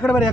ಆ ಕಡೆ ಬರ್ರಿ ಆ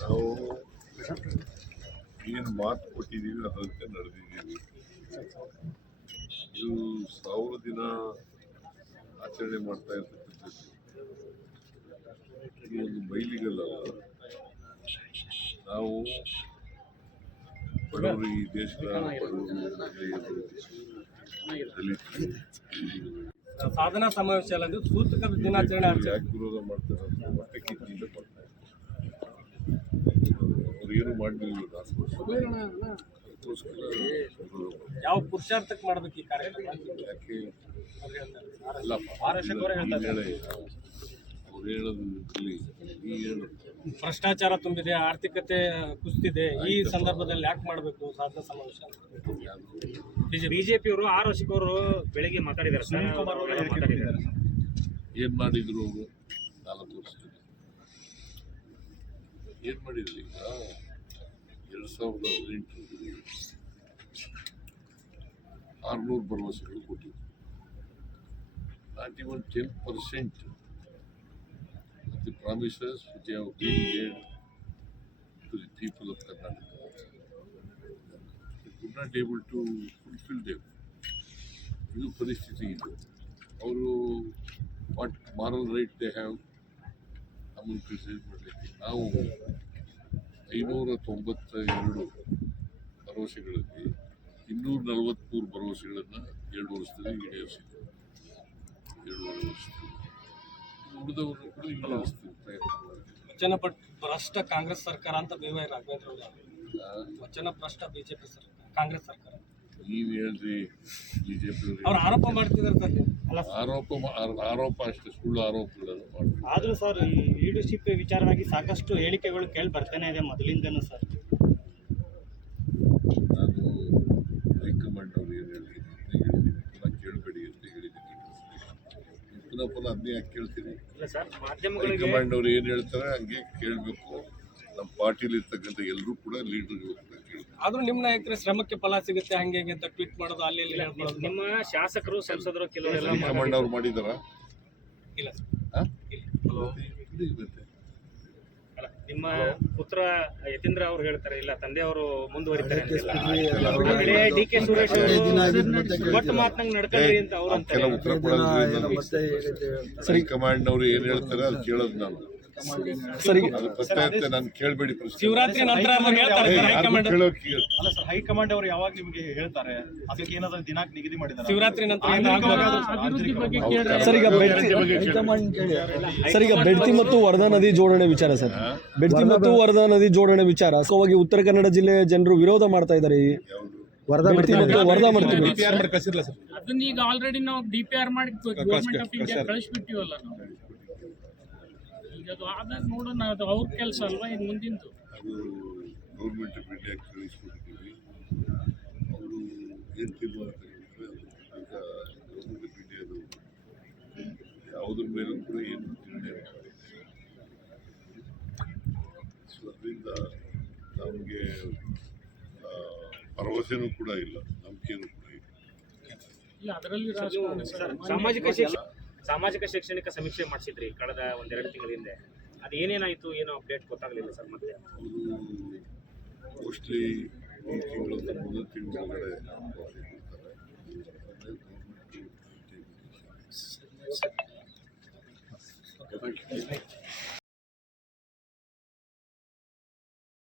ನಾವು ಏನು ಮಾತು ಕೊಟ್ಟಿದ್ದೀವಿ, ಅದಕ್ಕೆ ನಡೆದಿದ್ದೀವಿ. ಇದು ಸಾವಿರ ದಿನ ಆಚರಣೆ ಮಾಡ್ತಾ ಇರ್ತಕ್ಕಂಥದ್ದು. ಇದು ಒಂದು ಮೈಲಿಗಲ್ಲ ನಾವು ಬಡವರು ಈ ದೇಶದ ಬಡವರು ದಲಿತರು. ಸಾಧನಾ ಸಮಾವೇಶ ಅಲ್ಲ ಇದು ಸೂತಕ ದಿನಾಚರಣೆ. ಯಾವ ಪುರುಷಾರ್ಥಕ್ಕೆ ಮಾಡ್ಬೇಕು ಈ ಕಾರ್ಯಕ್ರಮ? ಅವ್ರು ಹೇಳೋದು ಇರ್ಲಿ ನೀ ಹೇಳು. ಭ್ರಷ್ಟಾಚಾರ ತುಂಬಿದೆ ಆರ್ಥಿಕತೆ ಕುಸಿದಿದೆ ಈ ಸಂದರ್ಭದಲ್ಲಿ ಯಾಕೆ ಮಾಡಬೇಕು? ಸಾಧನ ಸಮಾವೇಶ. ಬಿಜೆಪಿ ಅವರು ಆರ್ ವರ್ಷಕ್ಕವರು ಬೆಳಿಗ್ಗೆ ಮಾತಾಡಿದ್ದಾರೆ ಮಾತಾಡಿದ್ದಾರೆ. ಏನ್ ಮಾಡಿದ್ರು ಅವರು? ನಾಲ್ಕು ಏನ್ ಮಾಡಿದ್ರು ಈಗ? ಎರಡ್ ಸಾವಿರದ ಹದಿನೆಂಟು. ಆರ್ನೂರು ಭರವಸೆಗಳು ಕೊಟ್ಟಿದ್ರು. Not even ten percent the which have been made to the people of Karnataka. Karnataka could not able to fulfill them. ಇದು ಪರಿಸ್ಥಿತಿ ಇದು ಅವರು what moral right they have ನಮ್ಮನ್ನು ಕ್ರಿಟಿಸೈಸ್ ಮಾಡಲಿಕ್ಕೆ ನಾವು ಐನೂರ ತೊಂಬತ್ತ ಎರಡು ಭರವಸೆಗಳಲ್ಲಿ ಇನ್ನೂರ ನಲವತ್ತ್ಮೂರು ಭರವಸೆಗಳನ್ನು ಎರಡು ವರ್ಷದಲ್ಲಿ ಈಡೇರಿಸಿದ್ವಿ ಎರಡೂವರೆ ವರ್ಷದಲ್ಲಿ ಉಳಿದವರು ಕೂಡ ಈಡೇರಿಸ್ತೀವಿ ಪ್ರಯತ್ನ ಮಾಡ್ತೀವಿ ವಚನ ಭ್ರಷ್ಟ ಕಾಂಗ್ರೆಸ್ ಸರ್ಕಾರ ಅಂತ ಬಿ ವೈ ರಾಘವೇಂದ್ರ ಅವರು ವಚನ ಭ್ರಷ್ಟ ಬಿಜೆಪಿ ಸರ್ಕಾರ ಕಾಂಗ್ರೆಸ್ ಸರ್ಕಾರ. ನೀವ್ ಹೇಳ್ರಿ ಬಿಜೆಪಿ ಅವ್ರು ಆರೋಪ ಮಾಡ್ತಿದ್ದಾರೆ ಸರ್. ಆರೋಪ ಮಾ- ಆರೋಪ ಅಷ್ಟೇ ಸುಳ್ಳು ಆರೋಪಗಳನ್ನು ಮಾಡ್ತಾರೆ. ಆದ್ರೂ ಸರ್ ಈ ಲೀಡರ್ಶಿಪ್ ವಿಚಾರವಾಗಿ ಸಾಕಷ್ಟು ಹೇಳಿಕೆಗಳು ಕೇಳಿ ಬರ್ತಾನೆ ಇದೆ ಮೊದಲಿಂದನೂ ಸರ್ ನಾನು ಹೈಕಮಾಂಡ್ ಅವ್ರು ಏನು ಹೇಳಿದ್ದೀನಿ ಅಂತ ಹೇಳಿದ್ದೀನಿ ಪುನಃ ಕೇಳಬೇಡಿ ಅಂತ ಹೇಳಿದ್ದೀನಿ ಪುನಃ ಪುನಃ ಅದನ್ನೇ ಯಾಕೆ ಕೇಳ್ತೀನಿ? ಇಲ್ಲ ಸರ್ ಮಾಧ್ಯಮಗಳಿಗೆ ಹೈಕಮಾಂಡ್ ಅವ್ರು ಏನು ಹೇಳ್ತಾರೆ ಹಂಗೆ ಕೇಳಬೇಕು. ನಮ್ಮ ಪಾರ್ಟಿಲಿ ಇರ್ತಕ್ಕಂಥ ಎಲ್ಲರೂ ಕೂಡ ಲೀಡರ್ ಆದರೂ ಆದ್ರೂ ನಿಮ್ಮ ನಾಯಕರ ಶ್ರಮಕ್ಕೆ ಫಲ ಸಿಗುತ್ತೆ ಹಂಗೆ ಹಿಂಗೆ ಅಂತ ಟ್ವೀಟ್ ಮಾಡೋದು ಅಲ್ಲಿ ಇಲ್ಲಿ ಹೇಳ್ಕೊಳ್ಳೋದು. ನಿಮ್ಮ ಶಾಸಕರು ಸಂಸದರು ಕೆಲವರೆಲ್ಲ ಹೈಕಮಾಂಡ್ ಅವ್ರು ಮಾಡಿದಾರ? ಇಲ್ಲ ಸರ್. ಅಲ್ಲ, ನಿಮ್ಮ ಪುತ್ರ ಯತೀಂದ್ರ ಅವರು ಹೇಳ್ತಾರೆ ಇಲ್ಲ ತಂದೆ ಅವರು ಮುಂದುವರಿತಾರೆ. ಡಿ ಕೆ ಸುರೇಶ್ ಅವರು ಒಟ್ಟು ಮಾತನಾಗ ನಡ್ಕೊಂಡ್ರಿ ಅಂತ ಅವ್ರು ಅಂತಾರೆ. ಅವರು ಏನ್ ಹೇಳ್ತಾರೆ ಅದು ಕೇಳೋದು ನಾನು ಸರಿ ಅದು ಪತ್ತೆ ನಾನು ಕೇಳಬೇಡಿ ಪ್ರಶ್ನೆ. ಶಿವರಾತ್ರಿ ನಂತರ ಹೈಕಮಾಂಡ್ ಅಲ್ಲ ಸರ್ ಹೈಕಮಾಂಡ್ ಅವರು ಯಾವಾಗ ನಿಮಗೆ ಹೇಳ್ತಾರೆ? ಅದಕ್ಕೆ ಏನಾದ್ರೂ ದಿನಾಂಕ ನಿಗದಿ ಮಾಡಿದ್ದಾರೆ ಶಿವರಾತ್ರಿ ನಂತರ ಸರ್ ಈಗ ಬೆಡ್ತಿ ಸರ್ ಈಗ ಬೆಡ್ತಿ ಮತ್ತು ವರ್ಧಾ ನದಿ ಜೋಡಣೆ ವಿಚಾರ ಸರ್ ಬೆಡ್ತಿ ಮತ್ತು ವರ್ಧಾ ನದಿ ಜೋಡಣೆ ವಿಚಾರ. ಸೊ ಹೋಗಿ ಉತ್ತರ ಕನ್ನಡ ಜಿಲ್ಲೆಯ ಜನರು ವಿರೋಧ ಮಾಡ್ತಾ ಇದ್ದಾರೆ ಈ ಬೆಡ್ತಿ ಮತ್ತು ವರ್ಧಾ ಮಾಡ್ತೀವಿ. ಅದನ್ನ ಈಗ ಆಲ್ರೆಡಿ ನಾವು ಡಿ ಪಿ ಆರ್ ಮಾಡಿ ಗೌರ್ಮೆಂಟ್ ಆಫ್ ಇಂಡಿಯಾ ಕಳಿಸ್ಬಿಟ್ಟಿವಲ್ಲ ನಾವು. ಈಗ ಅದು ಆದಾಗ ನೋಡೋಣ ಅದು ಅವ್ರ ಕೆಲಸ ಅಲ್ವಾ ಇದು ಮುಂದಿಂದು ಅದು ಗೌರ್ಮೆಂಟ್ ಕಳಿಸ್ಕೊಟ್ಟಿದ್ದೀವಿ ಅವರು ಏನು ತೀರ್ಮಾನ ಗೌರ್ಮೆಂಟ್ ಆಫ್ ಇಂಡಿಯಾದು ಯಾವುದ್ರ ಮೇಲೂ ಕೂಡ ಏನು ನಿರ್ಣಯ. ಸೊ ಅದರಿಂದ ನಮಗೆ ಭರವಸೆನೂ ಕೂಡ ಇಲ್ಲ ನಂಬಿಕೆನೂ ಕೂಡ ಇಲ್ಲ ಇಲ್ಲ ಅದರಲ್ಲಿ. ಸಾಮಾಜಿಕ ಶಿಕ್ಷಣ ಸಾಮಾಜಿಕ ಶೈಕ್ಷಣಿಕ ಸಮೀಕ್ಷೆ ಮಾಡಿಸಿದ್ರಿ ಕಳೆದ ಒಂದೆರಡು ತಿಂಗಳ ಹಿಂದೆ. ಅದು ಏನೇನಾಯಿತು, ಏನೋ ಅಪ್ಡೇಟ್ ಗೊತ್ತಾಗಲಿಲ್ಲ ಸರ್ ಮತ್ತೆ? ಮೋಸ್ಟ್ಲಿ ತಿಂಗಳು ತಿಂಗಳೊಳಗಡೆ